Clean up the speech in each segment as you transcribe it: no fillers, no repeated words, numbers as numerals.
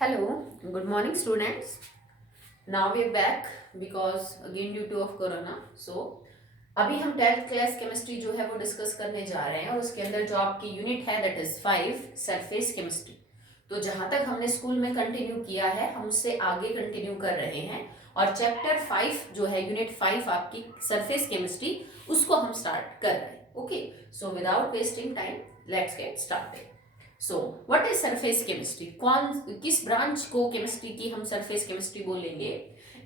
Hello, good morning students. Now we are back because again due to of corona. So अभी हम 10th class chemistry जो है वो discuss करने जा रहे हैं और उसके अंदर जो आपकी यूनिट है दैट इज 5 सरफेस केमिस्ट्री। तो जहां तक हमने स्कूल में कंटिन्यू किया है हम उससे आगे कंटिन्यू कर रहे हैं और चैप्टर 5 जो है यूनिट 5 आपकी सरफेस केमिस्ट्री उसको हम स्टार्ट कर रहे हैं। Okay, so without wasting time let's get started. So what is surface chemistry? कौन किस ब्रांच को केमिस्ट्री की हम सरफेस केमिस्ट्री बोलेंगे?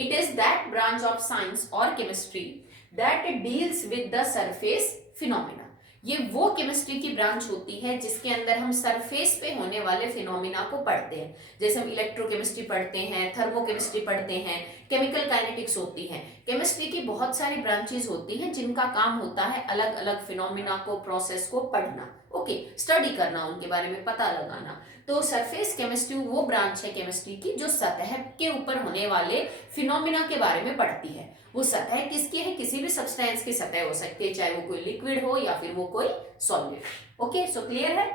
It is that branch of science और chemistry that deals with the surface phenomena. ये वो केमिस्ट्री की ब्रांच होती है जिसके अंदर हम सरफेस पे होने वाले फिनोमिना को पढ़ते हैं। जैसे हम इलेक्ट्रोकेमिस्ट्री पढ़ते हैं, थर्मोकेमिस्ट्री पढ़ते हैं, केमिकल काइनेटिक्स होती है। केमिस्ट्री की बहुत सारी ब्रांचेस होती हैं जिनका काम होता है अलग अलग फिनोमिना को, प्रोसेस को पढ़ना, ओके, स्टडी करना, उनके बारे में पता लगाना। तो सरफेस केमिस्ट्री वो ब्रांच है केमिस्ट्री की जो सतह के ऊपर होने वाले फिनोमिना के बारे में पढ़ती है। वो सतह किसकी है? किसी भी सब्सटेंस की सतह हो सकती है, चाहे वो कोई लिक्विड हो या फिर वो कोई सॉलिड। ओके, सो क्लियर है?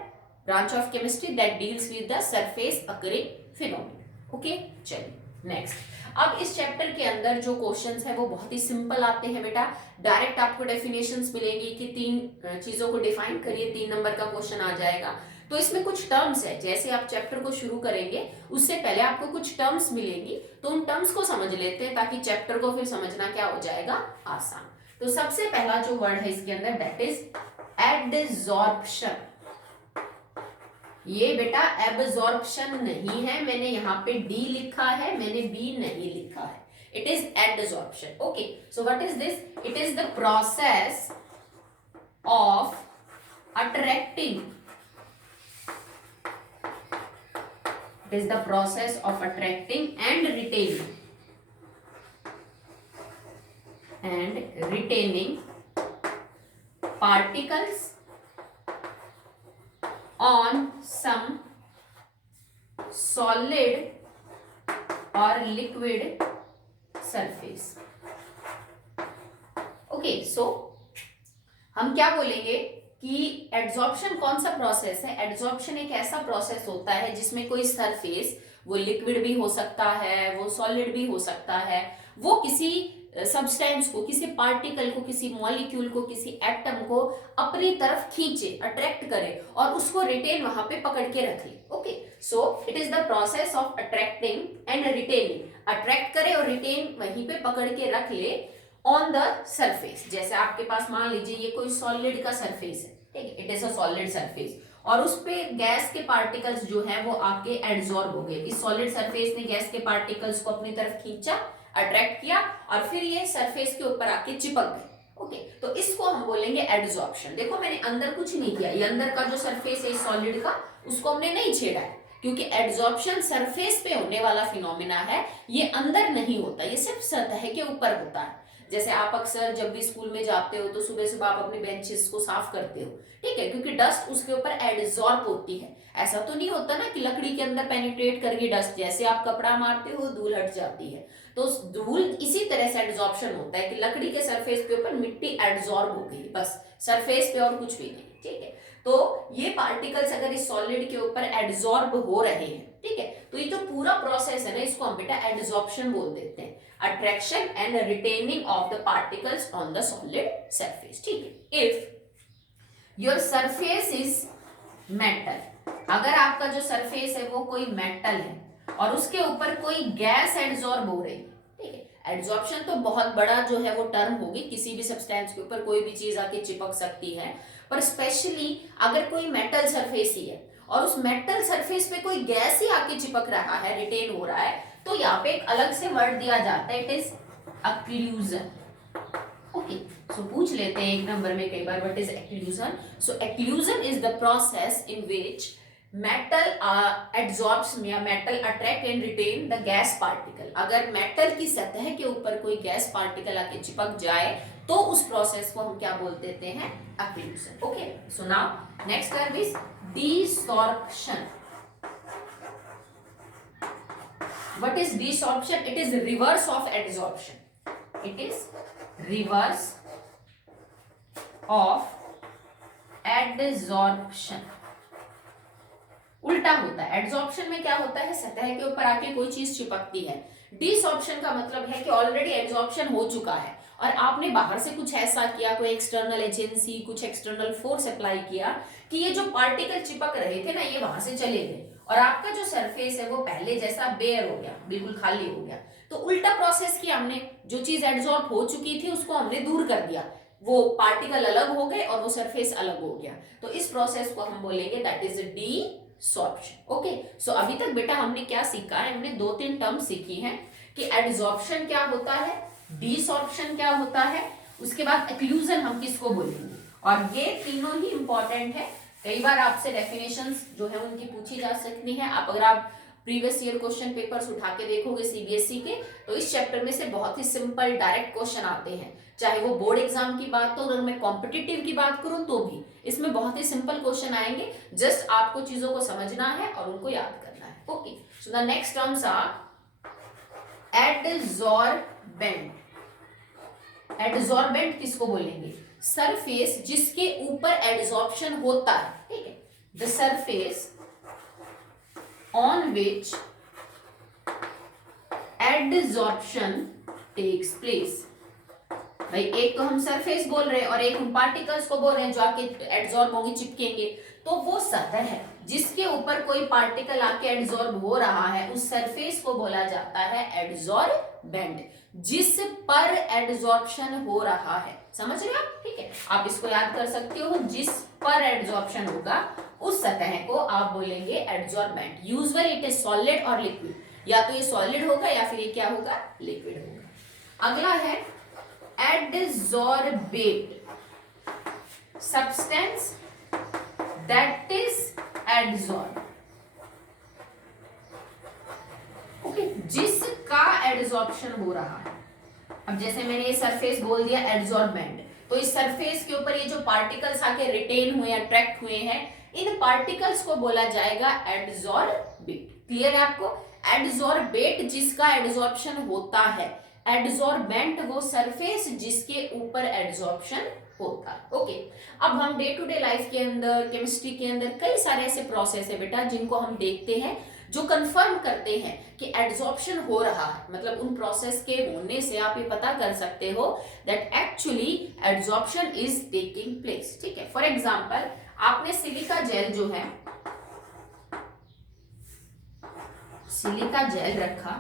Branch of chemistry that deals with the surface occurring phenomena. Okay, चलिए नेक्स्ट। अब इस चैप्टर के अंदर जो क्वेश्चंस है वो बहुत ही सिंपल आते हैं बेटा। डायरेक्ट आपको डेफिनेशंस मिलेंगी कि 3 चीजों को डिफाइन करिए, 3 नंबर का क्वेश्चन आ जाएगा। तो इसमें कुछ टर्म्स है, जैसे आप चैप्टर को शुरू करेंगे उससे पहले आपको कुछ टर्म्स मिलेंगी, तो उन टर्म्स को समझ लेते हैं ताकि चैप्टर को फिर समझना क्या हो जाएगा, आसान। तो सबसे पहला जो वर्ड है इसके अंदर दैट इज एडजॉर्प्शन। ये बेटा एब्जॉर्प्शन नहीं है, मैंने यहाँ पे डी लिखा है, मैंने बी नहीं लिखा है। It is adsorption. Okay, so what is this? It is the process of attracting, it is the process of attracting and retaining particles on some solid or liquid surface. Okay, so हम क्या बोलेंगे कि adsorption कौन सा process है? Adsorption एक ऐसा process होता है जिसमें कोई सरफेस, वो लिक्विड भी हो सकता है, वो सॉलिड भी हो सकता है, वो किसी सब्सटेंस को, किसी पार्टिकल को, किसी मॉलिक्यूल को, किसी एटम को अपनी तरफ खींचे, अट्रैक्ट करे और उसको रिटेन वहां पे पकड़ के रख ले। Okay, so it is the process of attracting and retaining. Attract करे और रिटेन वहीं पे पकड़ के रख ले ऑन द सरफेस। जैसे आपके पास मान लीजिए ये कोई सॉलिड का सरफेस है, ठीक है, it is a solid surface, और उस पे गैस के पार्टिकल्स जो है वो आपके एड्सॉर्ब हो गए। इस सॉलिड सरफेस ने गैस के पार्टिकल्स को अपनी तरफ खींचा, अट्रैक्ट किया और फिर ये सरफेस के ऊपर आके चिपक गए। ओके, तो इसको हम बोलेंगे एड्सॉर्प्शन। देखो मैंने अंदर कुछ नहीं किया, ये अंदर का जो सरफेस है सॉलिड का उसको हमने नहीं छेड़ा है, क्योंकि एड्सॉर्प्शन सरफेस पे होने वाला फिनोमिना है, ये अंदर नहीं होता, ये सिर्फ सतह के ऊपर होता है। जैसे आप अक्सर जब भी स्कूल में जाते हो तो सुबह सुबह आप अपने बेंचेस को साफ करते हो, ठीक है, क्योंकि डस्ट उसके ऊपर एड्सॉर्ब होती है। ऐसा तो नहीं होता ना कि लकड़ी के अंदर पेनिट्रेट करके डस्ट, जैसे आप कपड़ा मारते हो धूल हट जाती है, तो धूल इसी तरह से एड्सॉर्प्शन होता है कि लकड़ी के सरफेस के ऊपर मिट्टी एड्सॉर्ब हो गई, बस सरफेस पे और कुछ भी नहीं, ठीक है। तो ये पार्टिकल्स अगर इस सॉलिड के ऊपर एड्सॉर्ब हो रहे हैं, ठीक है, तो ये जो पूरा प्रोसेस है ना इसको हम बेटा एड्सॉर्प्शन बोल देते हैं, attraction and retaining of the particles on the solid surface, ठीक है। If your surface is metal, अगर आपका जो सरफेस है वो कोई मेटल है और उसके ऊपर कोई गैस एड्सॉर्ब हो रही है, ठीक है, एड्सॉर्प्शन तो बहुत बड़ा जो है वो टर्म होगी, किसी भी सब्सटेंस के ऊपर कोई भी चीज आके चिपक सकती है, पर स्पेशली अगर कोई मेटल सरफेस ही है और उस मेटल सरफेस पे कोई गैस ही आके चिपक रहा है, रिटेन हो रहा है, तो यहाँ पे एक अलग से वर्ड दिया जाता है, it is occlusion. Okay, so पूछ लेते हैं एक नंबर में कई बार what is occlusion. So occlusion is the process in which metal adsorbs या metal attract and retain the gas particle. अगर मेटल की सतह के ऊपर कोई गैस पार्टिकल आके चिपक जाए तो उस प्रोसेस को हम क्या बोल देते हैं? Occlusion. Okay, so now next verb is desorption. What is desorption? It is reverse of adsorption. It is reverse of adsorption. उल्टा होता है। एड्सॉर्प्शन में क्या होता है, सतह के ऊपर आके कोई चीज चिपकती है। डिसॉर्प्शन का मतलब है कि ऑलरेडी एब्जॉर्प्शन हो चुका है और आपने बाहर से कुछ ऐसा किया, कोई एक्सटर्नल एजेंसी, कुछ एक्सटर्नल फोर्स अप्लाई किया कि ये जो पार्टिकल चिपक रहे थे ना, ये वहां से चले गए और आपका जो सरफेस है वो पहले जैसा बेयर हो गया, बिल्कुल खाली हो गया। तो उल्टा प्रोसेस किया हमने, जो चीज एब्जॉर्ब हो चुकी थी उसको हमने दूर कर दिया, वो पार्टिकल अलग हो गए और वो सरफेस अलग हो गया। तो इस प्रोसेस को हम बोलेंगे दैट इज डिसॉर्प्शन। ओके, सो अभी तक बेटा हमने क्या सीखा है, हमने 2-3 टर्म सीखी हैं कि एड्सॉर्प्शन क्या होता है, डिसॉर्प्शन क्या होता है, उसके बाद एक्लूजन हम किसको बोलेंगे, और ये तीनों ही इंपॉर्टेंट है। कई बार आपसे डेफिनेशंस जो है उनकी पूछी जा सकती हैं। अगर आप प्रीवियस ईयर क्वेश्चन पेपर्स उठा के देखोगे सीबीएसई के, तो इस चैप्टर में से बहुत ही सिंपल डायरेक्ट क्वेश्चन आते हैं। चाहे वो बोर्ड एग्जाम की बात हो, अगर मैं कॉम्पिटिटिव की बात करूं तो भी इसमें बहुत ही सिंपल क्वेश्चन आएंगे। जस्ट आपको चीजों को समझना है और उनको याद करना है। Okay, so the next terms are adsorbent. Adsorbent किसको बोलेंगे, सरफेस जिसके ऊपर एडसॉर्प्शन होता है। ठीक है, the surface on which adsorption takes place। भाई एक तो हम सरफेस बोल रहे हैं और एक हम पार्टिकल्स को बोल रहे हैं जो आके एडसॉर्ब होंगे, चिपकेंगे। तो वो सतह है जिसके ऊपर कोई पार्टिकल आके एडसॉर्ब हो रहा है, उस सरफेस को बोला जाता है एडसॉर्बेंट, जिस पर एडसॉर्प्शन हो रहा है। समझ रहे हो आप? ठीक है, आप इसको याद कर सकते हो, जिस पर एडसॉर्प्शन होगा उस सतह को आप बोलेंगे एडसॉर्बेंट। यूजुअली इट इज सॉलिड और लिक्विड, या तो ये सॉलिड होगा या फिर ये क्या होगा, लिक्विड होगा। अगला है एडसॉर्बेट, सब्सटेंस दैट इज एडसॉर्ब। ओके, जिसका एडसॉर्प्शन हो रहा है। अब जैसे मैंने ये सरफेस बोल दिया एडसॉर्बेंट, तो इस सरफेस के ऊपर ये जो पार्टिकल्स आके रिटेन हुए, अट्रैक्ट हुए हैं, इन पार्टिकल्स को बोला जाएगा एडसॉर्बेट। क्लियर है आपको? एडसॉर्बेट जिसका एडसॉर्प्शन होता है, एडसॉर्बेंट वो सरफेस जिसके ऊपर एडसॉर्प्शन होता है। ओके, अब हम डे टू डे लाइफ के अंदर, केमिस्ट्री के अंदर कई सारे ऐसे प्रोसेस है बेटा जिनको हम देखते हैं, जो कंफर्म करते हैं कि एडसॉर्प्शन हो रहा है। मतलब उन प्रोसेस के होने से आप ये पता कर सकते हो that actually adsorption is taking place. ठीक है, फॉर एग्जांपल आपने सिलिका जेल जो है, सिलिका जेल रखा,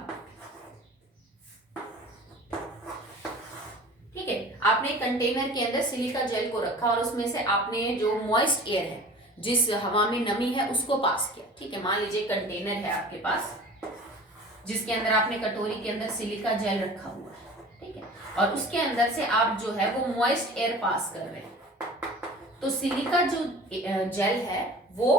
ठीक है, आपने कंटेनर के अंदर सिलिका जेल को रखा और उसमें से आपने जो मॉइस्ट एयर है, जिस हवा में नमी है, उसको पास किया। ठीक है, मान लीजिए कंटेनर है आपके पास जिसके अंदर आपने कटोरी के अंदर सिलिका जेल रखा हुआ है। ठीक है, और उसके अंदर से आप जो है वो मॉइस्ट एयर पास कर रहे हैं। तो सिलिका जो जेल है वो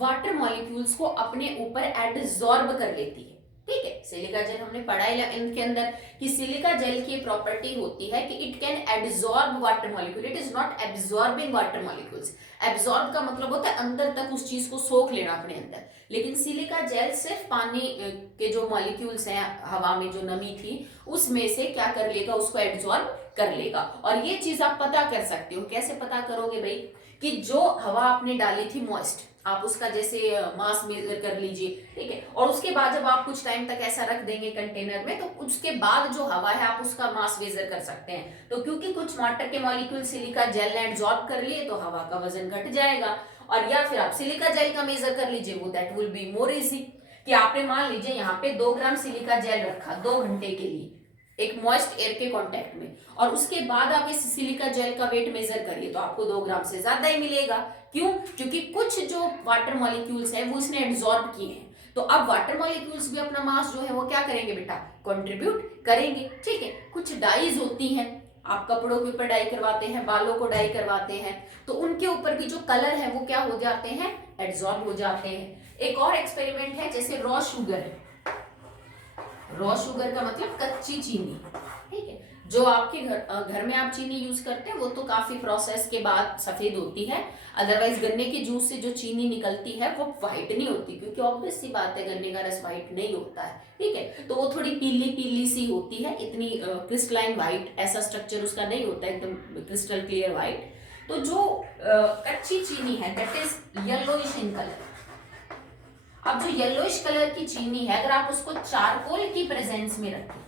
वाटर मॉलिक्यूल्स को अपने ऊपर एडसॉर्ब कर लेती है। ठीक है, सिलिका जेल हमने पढ़ा है इनके अंदर कि सिलिका जेल की प्रॉपर्टी होती है कि it can absorb water molecule, it is not absorbing water molecules. Absorb का मतलब होता है अंदर तक उस चीज को सोख लेना अपने अंदर, लेकिन सिलिका जेल सिर्फ पानी के जो मॉलिक्यूल्स हैं, हवा में जो नमी थी उसमें से क्या कर लेगा, उसको एब्जॉर्ब कर लेगा। और ये चीज आप पता कर सकते हो, कैसे पता करोगे भाई, कि जो हवा आपने डाली थी मॉइस्ट, आप उसका जैसे मास मेजर कर लीजिए। ठीक है, और उसके बाद जब आप कुछ टाइम तक ऐसा रख देंगे कंटेनर में, तो उसके बाद जो हवा है आप उसका मास मेजर कर सकते हैं। तो क्योंकि कुछ वाटर के मॉलिक्यूल सिलिका जेल ने एब्जॉर्ब कर लिए, तो हवा का वजन घट जाएगा। और या फिर आप सिलिका जेल का मेजर कर लीजिए, वो that will be more easy, कि आपने मान लीजिए यहाँ पे 2 ग्राम सिलिका जेल रखा 2 घंटे के लिए एक मॉइस्ट एयर के कांटेक्ट में, और उसके बाद आप इस सिलिका जेल का वेट मेजर करिए तो आपको 2 ग्राम से ज्यादा ही मिलेगा। क्यों? क्योंकि कुछ जो वाटर मॉलिक्यूल्स है वो इसने एब्जॉर्ब किए हैं। तो अब वाटर मॉलिक्यूल्स भी अपना मास जो है वो क्या करेंगे बेटा, कंट्रीब्यूट करेंगे। ठीक है, कुछ डाइज होती हैं, आप कपड़ों के ऊपर डाई करवाते हैं, बालों को डाई करवाते हैं, तो उनके ऊपर भी जो कलर है वो क्या हो जाते हैं, एब्जॉर्ब हो जाते हैं। एक और एक्सपेरिमेंट है, जैसे रॉ शुगर है, रॉ शुगर का मतलब कच्ची चीनी। ठीक है, जो आपके घर में आप चीनी यूज करते हैं वो तो काफी प्रोसेस के बाद सफेद होती है, अदरवाइज गन्ने के जूस से जो चीनी निकलती है वो व्हाइट नहीं होती, क्योंकि ऑब्वियस सी बात है गन्ने का रस व्हाइट नहीं होता है। ठीक है, तो वो थोड़ी पीली पीली सी होती है, इतनी क्रिस्टलाइन व्हाइट ऐसा स्ट्रक्चर उसका नहीं होता है, एकदम क्रिस्टल क्लियर व्हाइट। तो जो कच्ची चीनी है that is yellowish in colour, अब जो येलोइश कलर की चीनी है, अगर आप उसको चारकोल की प्रेजेंस में रखें,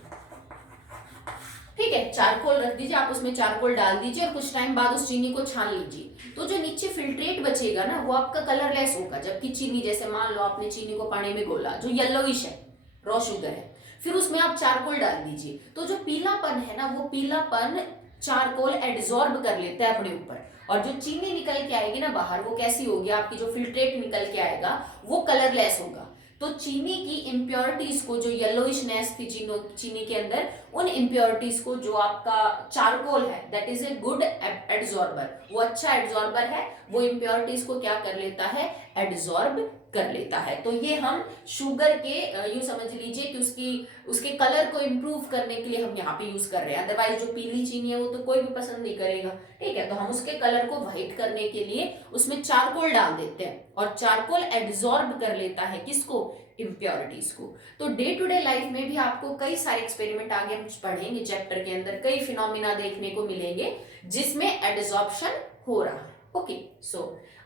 ठीक है, चारकोल रख दीजिए, आप उसमें चारकोल डाल दीजिए और कुछ टाइम बाद उस चीनी को छान लीजिए, तो जो नीचे फिल्ट्रेट बचेगा ना वो आपका कलरलेस होगा। जबकि चीनी, जैसे मान लो आपने चीनी को पानी में घोला, जो येलोइश है, रॉ शुगर है, फिर उसमें आप चारकोल डाल दीजिए, तो जो पीलापन है ना, वो पीलापन चारकोल एब्जॉर्ब कर लेता है अपने ऊपर, और जो चीनी निकल के आएगी ना बाहर, वो कैसी होगी, आपकी जो फिल्ट्रेट निकल के आएगा वो कलरलेस होगा। तो चीनी की इम्प्योरिटीज को, जो येलोइशनेस थी चीनी के अंदर, उन इम्प्योरिटीज को जो आपका चारकोल है, दैट इज ए गुड एड्सॉर्बर, वो अच्छा एड्सॉर्बर है, वो इम्प्योरिटीज को क्या कर लेता है, एड्सॉर्ब कर लेता है। तो ये हम शुगर के यूं समझ लीजिए कि उसके कलर को इम्प्रूव करने के लिए हम यहाँ पे यूज कर रहे हैं। अदरवाइज जो पीली चीनी है वो तो कोई भी पसंद नहीं करेगा, ठीक है, तो हम उसके कलर को व्हाइट करने के लिए उसमें चारकोल डाल देते हैं, और चारकोल एब्जॉर्ब कर लेता है किसको, इम्प्योरिटीज को। तो डे टू डे लाइफ में भी आपको कई सारे एक्सपेरिमेंट आगे हम पढ़ेंगे, चैप्टर के अंदर कई फिनोमिना देखने को मिलेंगे जिसमें एड्सॉर्प्शन हो रहा है। ओके, सो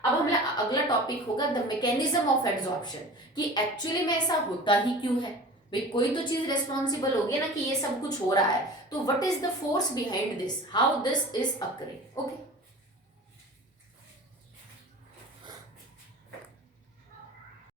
अब हमारा अगला टॉपिक होगा द मैकेनिज्म ऑफ एड्सॉर्प्शन, कि एक्चुअली में ऐसा होता ही क्यों है। भाई कोई तो चीज रेस्पॉन्सिबल होगी ना कि ये सब कुछ हो रहा है, तो what is the force behind this, how this is occurring. Okay,